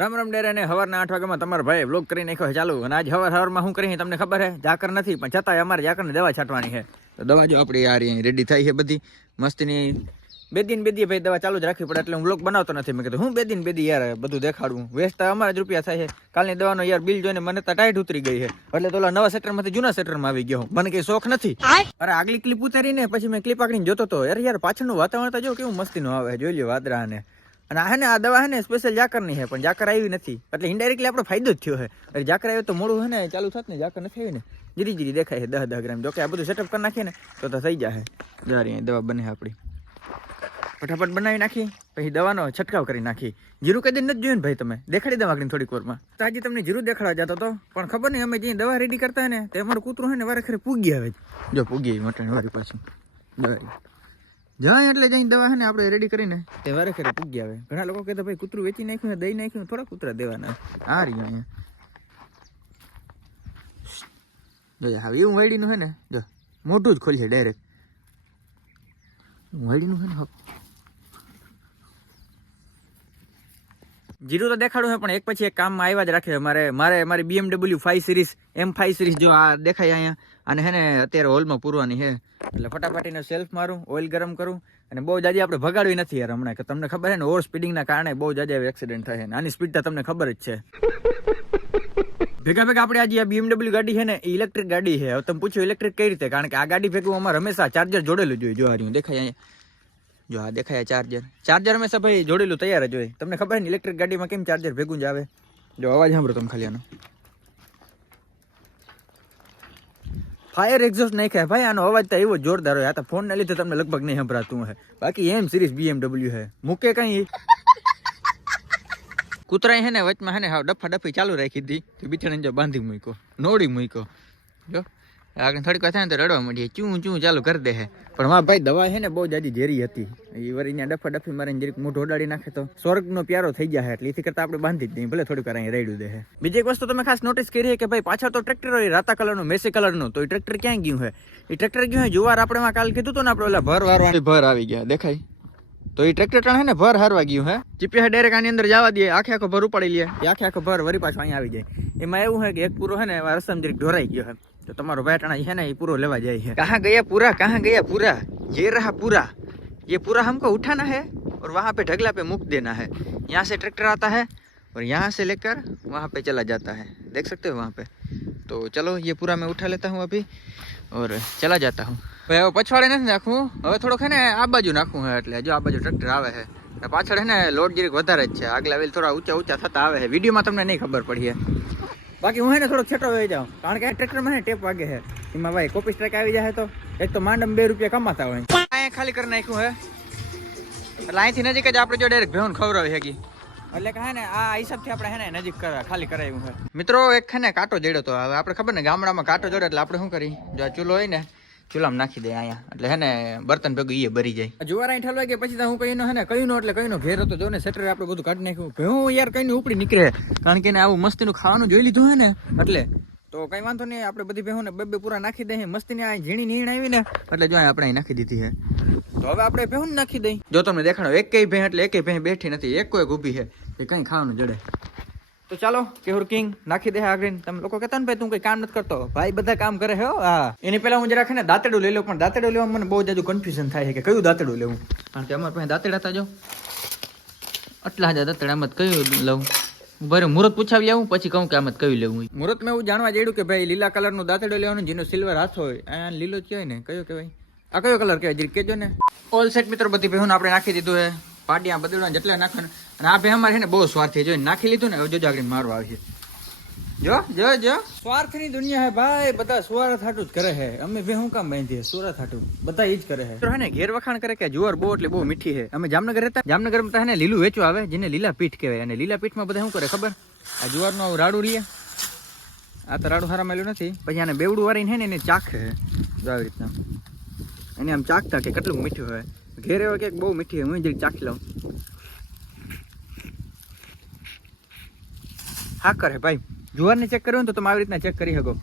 રામ રામ ડેરે ને સવારના આઠ વાગ્યામાં તમારા ભાઈ વ્લોગ કરી નાખ્યો છે ચાલુ. અને આજ સવાર સવારમાં શું કરી તમને ખબર છે ઝાકર નથી પણ છતાંય અમારે ઝાકરને દવા છાંટવાની છે. તો દવા જો આપણી આ રહી રેડી થાય છે બધી. મસ્તીની બે દિન બે દી ભાઈ દવા ચાલુ જ રાખવી પડે એટલે હું વ્લોગ બનાવતો નથી. મેં કીધું હું બે દિન બે દી યાર બધું દેખાડવું વેસ્ટ અમારા જ રૂપિયા થાય છે. કાલની દવાનો યાર બિલ જોઈને મને તો ટાઈટ ઉતરી ગઈ છે. એટલે તો નવા સેટરમાંથી જૂના સેટરમાં આવી ગયો મને કઈ શોખ નથી. અરે આગલી ક્લિપ ઉતારીને પછી મેં ક્લિપ આગળ જોતો તો. યાર યાર પાછળનું વાતાવરણ તો જો કેવું મસ્તીનું આવે. જોઈ લ્યો વાદળા ને અને આ હે ને, આ દવા હે ને સ્પેશિયલ જાકરની છે પણ જાકર આવી નથી. એટલે ઇન્ડાયરેક્ટલી આપણો ફાયદો જ થયો છે એટલે જાકર આવ્યો તો મોડું હે ને, ચાલુ થાત ને, જાકર નથી આવી ને. જીરી જીરી દેખાય છે દહ દહ ગ્રામ. જોકે આ બધું સેટઅપ કરી નાખીએ ને, તો તો થઈ જાય જારી દવા બને આપણી. ફટાફટ બનાવી નાખી, પછી દવાનો છંટકાવ કરી નાખી. જીરું કદી નથી જોયું ને ભાઈ તમે? દેખાડી દવા કરીને થોડીક વારમાં. તો આજે તમને જીરું દેખાડવા જતો હતો પણ ખબર નહીં અમે જે દવા રેડી કરતા હોય ને, તે અમારું કૂતરું હોય ને, વારે ખરે પૂગી આવે જો પૂગી મટણ વારી પાછું. દવા જાય એટલે જઈને દવા ને આપણે રેડી કરીને. તે વારે ખરે પૂગી આવે. ઘણા લોકો કહેતા ભાઈ કૂતરું વેચી નાખ્યું દહીં નાખ્યું થોડા કૂતરા દેવાના. આ રહ્યું અહીંયા. જો હવે એવું વાયડીનું છે ને જો મોટું જ ખોલી છે ડાયરેક્ટ વાયડીનું છે ને જીરું તો દેખાડું છે, પણ એક પછી એક કામમાં આવ્યા જ રાખે મારે મારે, મારી BMW five series M five series જો આ દેખાય અહીંયા. અને હે ને, અત્યારે હોલમાં પૂરવાની છે. એટલે ફટાફટીને સેલ્ફ મારું ઓઇલ ગરમ કરું. અને બહુ જાજી આપણે ભગાડવી નથી યાર હમણાં, કે તમને ખબર છે ને ઓવર સ્પીડિંગના કારણે બહુ જાજા એક્સિડન્ટ થાય છે. આની સ્પીડ તો તમને ખબર જ છે. ભેગા ભેગા આપણે આજે આ BMW ગાડી છે ને ઇલેક્ટ્રિક ગાડી છે. હવે તમે પૂછો ઇલેક્ટ્રિક કઈ રીતે? કારણ કે આ ગાડી ભેગું અમારે હંમેશા ચાર્જર જોડેલું જોઈએ જો આ રહ્યું દેખાય અહીંયા. જો આ દેખાય ચાર્જર. ચાર્જર હંમેશા ભાઈ જોડેલું તૈયાર જ હોય. તમને ખબર ને ઇલેક્ટ્રિક ગાડીમાં કેમ ચાર્જર ભેગું જ આવે? જો અવાજ સાંભળો તમે ખાલી આનો. ફાયર એક્ઝોસ્ટ નહીં ખાય ભાઈ, આનો અવાજ તો એવો જ જોરદાર હોય. આ તો ફોનના લીધે તમને લગભગ નહીં સંભળાતું હે બાકી એમ સિરીઝ BMW હે. મૂકે કઈ? કૂતરાએ હે ને વચમાં હે ને હાવ ડફા ડફી ચાલુ રાખી હતી તો બિચારાને જો બાંધી મૂક્યો. નોડી મૂક્યો. જો. આગળ થોડીક વાર થાય ને તો રડવા માંડીએ. ચું ચું ચાલુ કરી દે પણ મારા ભાઈ દવા છે ને બહુ જાજી ઝેરી હતી. એ વરી ત્યાં ડફા ડફી મારીને જરીક મોઢો ઓડાડી નાખે તો સ્વર્ગનો પ્યારો થઈ જાય એટલે એથી કરતા આપણે બાંધી જ નહીં ભલે થોડીક વાર અહીં રેડ્યું દે હે. બીજી એક વસ્તુ તમે ખાસ નોટિસ કરી કે ભાઈ પાછળ તો ટ્રેક્ટર હોય રાતા કલરનું મેસી કલરનું તો એ ટ્રેક્ટર ક્યાં ગયું છે એ ટ્રેક્ટર ગયું છે જુવાર આપણે માં કાલ કીધું હતું ને આપણે ઓલા ભર વારવા. ભર આવી ગયા દેખાય. તો એ ટ્રેક્ટર ટાણે ને ભર હારવા ગયું હે? ચીપિયા ડાયરેક્ટ આની અંદર જવા દે આખે આખો ભર ઉપાડી લે. એ આખે આખો ભર વરી પાછો અહીંયા આવી જાય. એમાં એવું છે કે એક પૂરો હે ને રસ્તામાં જરીક ઢોરાઈ ગયો હે. तो तुम्हारा बैठना है ना ये पूरा लेवा जाए कहाँ गया पूरा कहाँ गया पूरा ये रहा पूरा ये पूरा हमको उठाना है और वहाँ पे ढगला पे मुक्त देना है यहाँ से ट्रैक्टर आता है और यहाँ से लेकर वहाँ पे चला जाता है देख सकते हो वहाँ पे तो चलो ये पूरा मैं उठा लेता हूँ अभी और चला जाता हूँ पछवाड़े नहीं नाखू हमें थोड़ा खेने आप बाजू नाखू है एटले जो आप बाजू ट्रैक्टर आवे है पाछड़ है ना लोड जीरिक वारे अच्छा आगला वेल थोड़ा ऊँचा ऊँचा थे है वीडियो में तमने नहीं खबर पड़ी है બાકી હું હે ને થોડો છેટો વહી જાઉં. કારણ કે ટ્રેક્ટરમાં હે ટેપ વાગે છે એમાં ભાઈ કોપી સ્ટ્રાઇક આવી જાય તો. એક તો માંડમ બે રૂપિયા કમાતા હોય. અહીંયા ખાલી કરી નાખ્યું હે. એટલે અહીંથી નજીક જ આપણે જો ડાયરેક્ટ ભેવન ખવડાવી શકી એટલે કે હે ને આ હિસાબથી આપણે હે ને નજીક કરવા ખાલી કરાવ્યું હે. મિત્રો, એક હે ને કાંટો જડ્યો તો. હવે આપણે ખબર ને ગામડામાં કાંટો જોડે એટલે આપણે શું કરી? જો આ ચૂલો હોય ને ચૂલામાં નાખી દે અહીંયા. એટલે હે ને, બર્તન ભેગું ઈ ભરી જાય. જુવાર અહીં ઠલવાઈ કે પછી હું કહીનો હે ને કહીનો એટલે કહીનો ઘેર હતો જો ને સેટર આપણે બધું કાઢી નાખ્યું. હું યાર કઈને ઉપડી નીકળે. કારણ કે આવું આવું મસ્તીનું ખાવાનું જોઈ લીધું હે ને. એટલે તો કઈ વાંધો નહીં, આપણે બધી ભેહું ને બે બે પૂરા નાખી દઈએ મસ્તીની આ ઝીણી નીણ આવી ને, એટલે જો આપણે અહીં નાખી દીધી છે તો હવે આપણે ભેહું નાખી દઈએ જો તમને દેખાડો એક કઈ ભેં એટલે એક ભેં બેઠી નથી. એક કોઈ ઊભી છે કે કઈ ખાવાનું જડે. તો ચાલો કેહુર કિંગ નાખી દે આગળ તમે લોકો કહેતા ને ભાઈ તું કઈ કામ નથી કરતો. ભાઈ બધા કામ કરે હો. હા એની પહેલા હું જરા ને દાંતડું લઈ લઉં પણ દાંતડું લેવા મને બહુ જાજુ કન્ફ્યુઝન થાય છે કે કયું દાંતડું લેવું? કારણ કે અમારે પાસે દાંતડા હતા જો. આટલા હજાર દાંતેડા આમાં કયું લઉં? બરે મુહૂર્ત પૂછાવી આવું પછી કહું કે આમાં કયું લેવું મુહૂર્ત મેં એવું જાણવા જેડું કે ભાઈ લીલા કલરનું દાંતડું લેવાનું જેનો સિલ્વર હાથ હોય આ લીલો જ કહેવાય ને. કયો કહેવાય? આ કયો કલર કહેવાય? જરી કહેજો ને. ઓલ સેટ મિત્રો બધી ભેહું આપણે નાખી દીધું હે પાટિયા બદલવા જેટલા નાખે અને આ ભાઈ અમારે છે ને બહુ સ્વાર્થી જોઈને નાખી લીધું ને જોજો આગળ મારવા આવશે જો જો જો. સ્વાર્થની દુનિયા હે ભાઈ, બધા સ્વાર્થ થાટું જ કરે હે. અમે બે હું કામ બાંધીએ? સ્વાર્થ થાટું. બધા ઈ જ કરે હે. તો હે ને, ઘેર વખાણ કરે કે જુવાર બહુ એટલે બહુ મીઠી હે. અમે જામનગર રહેતા. જામનગરમાં તો હે ને લીલું વેચવા આવે, જેને લીલા પીઠ કહેવાય. અને લીલા પીઠમાં બધા શું કરે ખબર? આ જુવારનું આવું રાડું રીએ. આ તો રાડું હારા મેલું નથી. પછી આને બેવડું વાળીને હે ને એને ચાખે આવી રીતના. એને આમ ચાખતા કે કેટલું મીઠું હોય. ઘેર એવા ક્યાંક બહુ મીઠી હું જરી ચાખી લઉં. હા, કરે ભાઈ. જુવારને ચેક કર્યું તો તમે આવી રીતના ચેક કરી શકો.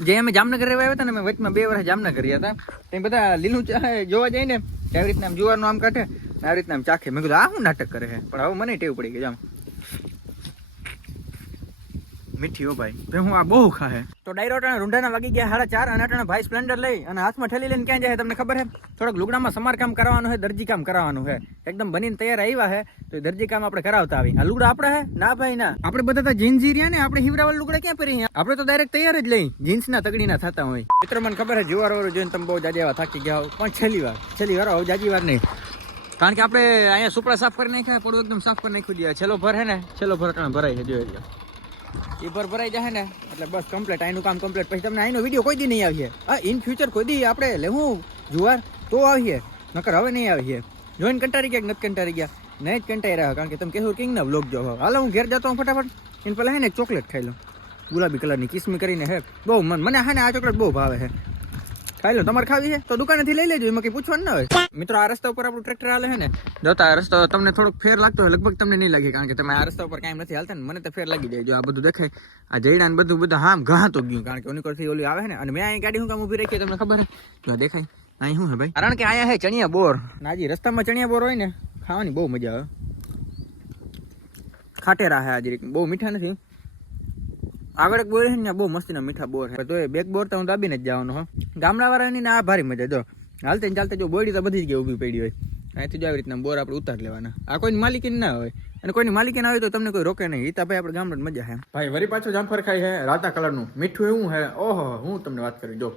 જે અમે જામનગર રહેવા આવ્યા હતા ને, અમે વચમાં બે વર્ષ જામનગર રહ્યા હતા. તે બધા લીલું જોવા જાય ને આવી રીતના આમ જુવારનું આમ કાઢે આવી રીતના આમ ચાખે. મેં કીધું, આ શું નાટક કરે છે? પણ હવે મને ટેવ પડી ગઈ આમ. મીઠી હો ભાઈ. ભાઈ, હું આ બહુ ખાહે. તો ડાયરો અટાણે રૂંઢાના વાગી ગયા સાડા ચાર, અને અટાણે ભાઈ સ્પ્લેન્ડર લઈ અને હાથમાં ઠેલી લઈને ક્યાં જાય તમને ખબર છે? થોડોક લુગડામાં સમારકામ કરાવવાનું છે દરજી કામ કરાવવાનું છે. એકદમ બનીને તૈયાર આવ્યા હે તો દરજી કામ આપણે કરાવતા આવી આ લુગડા આપણે હે ના ભાઈ, ના. આપણે બધા તો જીન્સ રહ્યા ને, આપણે હિવરાવાળ લુગડા ક્યાં પહેરી આપણે તો ડાયરેક્ટ તૈયાર જ લઈ. જીન્સ ના તગડીના થતા હોય. મિત્રો, મને ખબર છે જુવાર વાળું જોઈને તમે બહુ જાજી થાકી ગયા હો. પણ છેલ્લી વાર છેલ્લી વાર હવે જાજી વાર નહીં. કારણ કે આપણે અહીંયા સુપડા સાફ કરી નાખ્યા પડું એકદમ સાફ કરી નાખ્યું છે. છેલ્લો ભર હે ને, છેલ્લો ભર ભરાય છે, જોઈ એ ભર ભરાઈ જાય ને, એટલે બસ કમ્પ્લીટ આનું કામ કમ્પ્લીટ પછી તમને આનો વીડિયો કોઈ દી નહીં આવીએ હા ઇન ફ્યુચર કોઈ દી આપણે લેવું જુવાર, તો આવીએ નકર હવે નહીં આવીએ જોઈન કંટારી ગયા નથી કંટારી ગયા? નહીં જ કંટાઈ રહ્યા, કારણ કે તમે કેશોર કિંગના વ્લોગ જો હાલો, હું ઘેર જતો હું ફટાફટ. એને પહેલાં હે ને ચોકલેટ ખાઈ લઉં. ગુલાબી કલરની કિસમી કરીને હે. બહુ મન મને હે ને આ ચોકલેટ બહુ ભાવે છે ખાઈ લો, તમારે ખાવી છે? તો દુકાનેથી લઈ લેજો, એમાં કઈ પૂછવાનું ના હોય. મિત્રો, આ રસ્તા ઉપર આપણું ટ્રેક્ટર હાલે છે ને? જોતા આ રસ્તો તમને થોડોક ફેર લાગતો હોય, લગભગ તમને નહીં લાગે, કારણ કે તમે આ રસ્તા ઉપર કાંઈ નથી હાલતા ને, મને તો ફેર લાગી જાય જો આ બધું દેખાય. આ જઈડા ને બધું બધું હામ ઘા તો ગયું, કારણ કે ઓનીકોરથી ઓલી આવે છે ને, અને મેં અહીં ગાડી હું કામ ઊભી રાખી તમને ખબર છે? જો દેખાય. અહીં શું હે ભાઈ? કારણ કે અહીંયા હે ચણિયા બોર. નાજી રસ્તામાં ચણિયા બોર હોય ને, ખાવાની બહુ મજા આવે. ખાટેરા હે આજે, બહુ મીઠા નથી. આગળ એક બોર છે ને બહુ મસ્તીના મીઠા બોર છે તો એ બેક બોર તો હું દાબીને જ જવાનો હો ગામડાવાળાની ને આ ભારી મજા જો હાલતે ને ચાલતે જો બોડી તો બધી જગ્યાએ ઊભી પડી હોય અહીંથી જ આવી રીતના બોર આપણે ઉતાર લેવાના આ કોઈની માલિકી ના હોય અને કોઈની માલિકી ના હોય તો તમને કોઈ રોકે નહીં ઈતા ભાઈ આપણે ગામડે મજા છે ભાઈ વરી પાછું જામફર ખાઈ છે રાતા કલરનું મીઠું એવું છે ઓહો હું તમને વાત કરી જો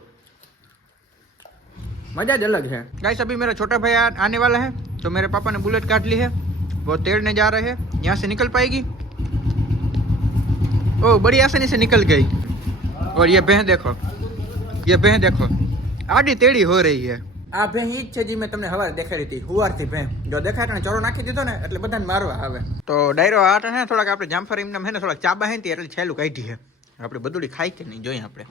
मजा જ अलग है गाइस अभी मेरा छोटा भाई आ- आने वाला है तो मेरे पापा ने बुलेट काट ली है वो तेड़ने जा रहे हैं यहाँ से निकल पाएगी ओ बड़ी आसानी से निकल गई और ये भैं देखो ये भैं देखो आडी टेढ़ी हो रही है આ ભેં ઈ જ છે જે મેં તમને હવારે દેખાડી હતી હુવારથી ભેં જો દેખાય ને ચોરો નાખી દીધો ને એટલે બધાને મારવા આવે તો ડાયરો આટ હે થોડાક આપણે જામફર એમને હે ને થોડાક ચાબા હે ને તે એટલે છેલ્લું કાઢી છે આપણે બધુડી ખાઈ કે નહીં જોઈએ આપણે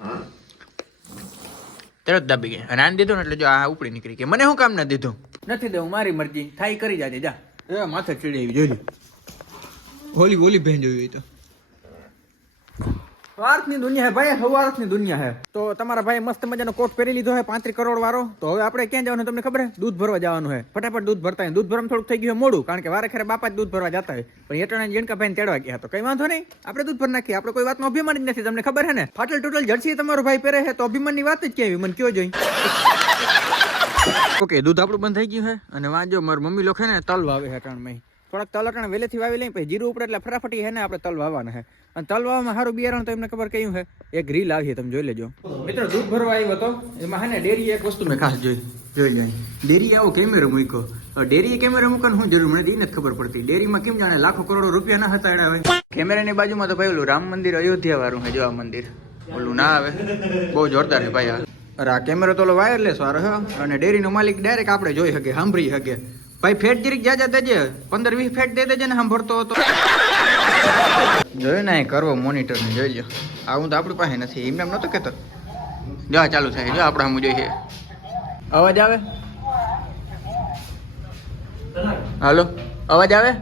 તરત દાબી ગઈ અને આને દીધું ને એટલે જો આ ઉપડી નીકળી ગઈ મને શું કામ ના દીધું નથી દેવું મારી મરજી થાય કરી જાજે જા એ માથે ચડી આવી જોઈ હોલી હોલી ભેં જોઈ તો સ્વાર્થની દુનિયા હે ભાઈ સવારથની દુનિયા હે. તો તમારા ભાઈ મસ્ત મજાનો કોટ પહેરી લીધો હે, પાંત્રીસ કરોડ વાળો. તો હવે આપણે ક્યાં જવાનું તમને ખબર હે? દૂધ ભરવા જવાનું હે. ફટાફટ દૂધ ભરતા દૂધ ભરવામાં થોડુંક થઈ ગયું હે મોડું, કારણ કે વારે ખેરે બાપા જ દૂધ ભરવા જતા હોય. પણ એટણા જેણકા ભાઈ તેડવા ગયા તો કઈ વાંધો નહીં, આપણે દૂધ ભર નાખીએ. આપણે કોઈ વાતનો અભિમાન જ નથી, તમને ખબર હે ને? ફાટલ ટોટલ જર્સી તમારો ભાઈ પહેરે હે તો અભિમાનની વાત જ કેવી મને કયો જોઈ. ઓકે દૂધ આપણું બંધ થઈ ગયું છે અને વાંચો મારી મમ્મી લોકો ને તલ વાવે છે અટાણમાં થોડાક તલ અટાણે વહેલેથી વાવી લઈ પછી જીરું ઉપડે એટલે ફટાફટી છે ને આપણે તલ વાવવાના છે અને તલ વાવવામાં સારું બિયારણ તો એમને ખબર કયું છે એક રીલ આવી તમે જોઈ લેજો. મિત્રો દૂધ ભરવા આવ્યો હતો. એમાં હે ને ડેરી એક વસ્તુ મેં ખાસ જોઈ જોઈ જાય ડેરી આવો કેમેરો મૂક્યો. ડેરી કેમેરો મૂકવાનું શું જરૂર? મને ઈ નથી ખબર પડતી. ડેરીમાં કેમ જાણે લાખો કરોડો રૂપિયા ના હતા એડા હોય. કેમેરાની બાજુમાં તો ભાઈ ઓલું રામ મંદિર અયોધ્યા વાળું છે જો આ મંદિર. ઓલું ના આવે. બહુ જોરદાર છે ભાઈ આ. કેમેરો તો ઓલો વાયરલેસ વાળો છે અને ડેરીનો માલિક ડાયરેક્ટ આપણે જોઈ શકીએ સાંભળી શકીએ. ભાઈ, ફેટ જરીક જાજા દેજે પંદર, વીસ ફેટ દે દેજે ને સાંભળતો હતો. જોયું ને કરવો મોનિટર ને જોઈ લો આવું તો આપણી પાસે નથી. એમને એમ નતો કહેતો. જો ચાલુ થાય. જો, આપણે સામું જોઈએ. અવાજ આવે? હાલો? અવાજ આવે?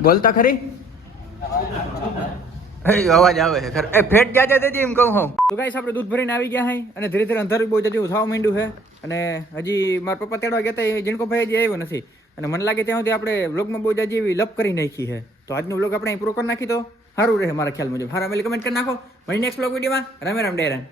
બોલતા ખરી? અવાજ આવે છે એ, ફેટ જાજા દેજે એમ કહું હું? તો ગાઈસ, આપણે દૂધ ભરીને આવી ગયા હઈ અને ધીરે ધીરે અંધારું બહુ જેવું થવા માંડ્યું છે અને હજી મારા પપ્પા તેડવા ગયા હતા એ જીણકો ભાઈ હજી આવ્યો નથી. અને મને લાગે ત્યાં સુધી આપણે વ્લોગમાં બહુ જાજી એવી લપ કરી નાખી તો આજનો વ્લોગ આપણે અહીં પૂરો કરી તો સારું રહે મારા ખ્યાલ મુજબ. હારા મેલી કમેન્ટ કરી નાખો. મળી નેક્સ્ટ વ્લોગ વિડીયોમાં. રમે રામ ડેરન